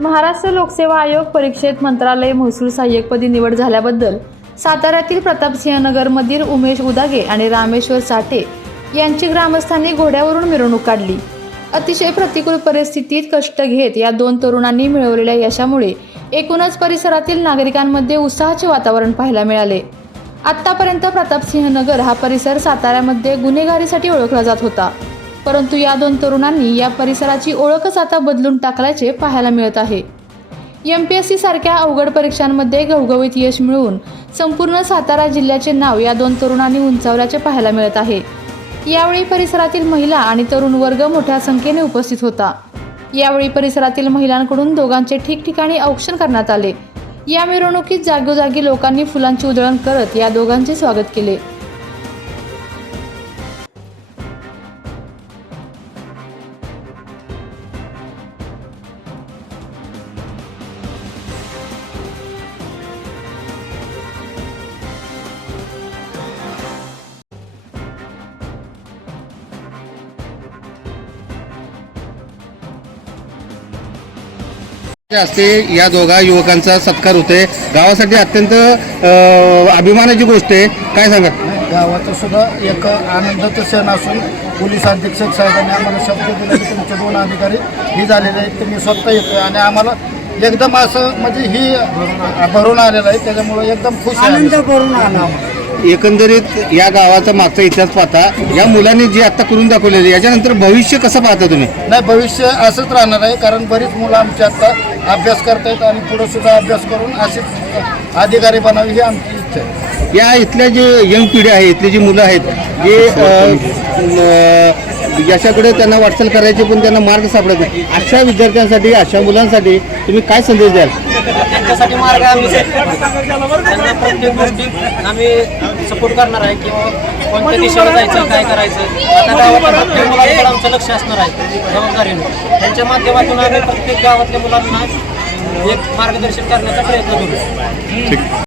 महाराष्ट्र लोकसेवा आयोग परीक्षेत मंत्रालय महसूल सहाय्यकपदी निवड झाल्याबद्दल साताऱ्यातील प्रतापसिंहनगरमधील उमेश उदागे आणि रामेश्वर साठे यांची ग्रामस्थांनी घोड्यावरून मिरवणूक काढली. अतिशय प्रतिकूल परिस्थितीत कष्ट घेत या दोन तरुणांनी मिळवलेल्या यशामुळे एकूणच परिसरातील नागरिकांमध्ये उत्साहाचे वातावरण पाहायला मिळाले. आतापर्यंत प्रतापसिंहनगर हा परिसर साताऱ्यामध्ये गुन्हेगारीसाठी ओळखला जात होता. परंतु या दोन तरुणांनी या परिसराची ओळखच आता बदलून टाकल्याचे पाहायला मिळत आहे. एम पी एस सी सारख्या अवघड परीक्षांमध्ये घवघवीत यश मिळवून संपूर्ण सातारा जिल्ह्याचे नाव या दोन तरुणांनी उंचावल्याचे पाहायला मिळत आहे. यावेळी परिसरातील महिला आणि तरुण वर्ग मोठ्या संख्येने उपस्थित होता. यावेळी परिसरातील महिलांकडून दोघांचे ठिकठिकाणी औक्षण करण्यात आले. या मिरवणुकीत जागोजागी लोकांनी फुलांची उधळण करत या दोघांचे स्वागत केले. असते या दोघा युवकांचा सत्कार होते गावासाठी अत्यंत अभिमानाची गोष्ट आहे. काय सांगा गावाचा सुद्धा एक आनंदाचा क्षण असून पोलीस अधीक्षक साहेबांनी आम्हाला शब्द दिला की तुमचे दोन अधिकारी ही झालेले आहेत. तुम्ही स्वतः येतोय आणि आम्हाला एकदम असं म्हणजे ही भरून आलेलं आहे. त्याच्यामुळे एकदम खुश आहे आनंद भरून आला एकंदरीत या गावाचा मागचा इतिहास पाहता या मुलांनी जे आता करून दाखवलेले याच्यानंतर भविष्य कसं पाहता तुम्ही? नाही भविष्य असंच राहणार आहे कारण बरीच मुलं आमची आता अभ्यास करतायत आणि पुढे सुद्धा अभ्यास करून अशीच अधिकारी बनावी ही आमची इच्छा आहे. या इथल्या जे यंग पिढी आहे इथली जी मुलं आहेत जे यशाकडे त्यांना वाटचाल करायची पण त्यांना मार्ग सापडत नाही. अशा विद्यार्थ्यांसाठी अशा मुलांसाठी तुम्ही काय संदेश द्याल? त्यांच्यासाठी मार्ग आम्ही. त्यांना प्रत्येक गोष्टीत आम्ही सपोर्ट करणार आहे किंवा कोणत्या दिशेला जायचं काय करायचं आता गावातल्या प्रत्येक मुलांकडे आमचं लक्ष असणार आहे जबाबदारीनं. त्यांच्या माध्यमातून आम्ही प्रत्येक गावातल्या मुलांना एक मार्गदर्शन करण्याचा प्रयत्न करू.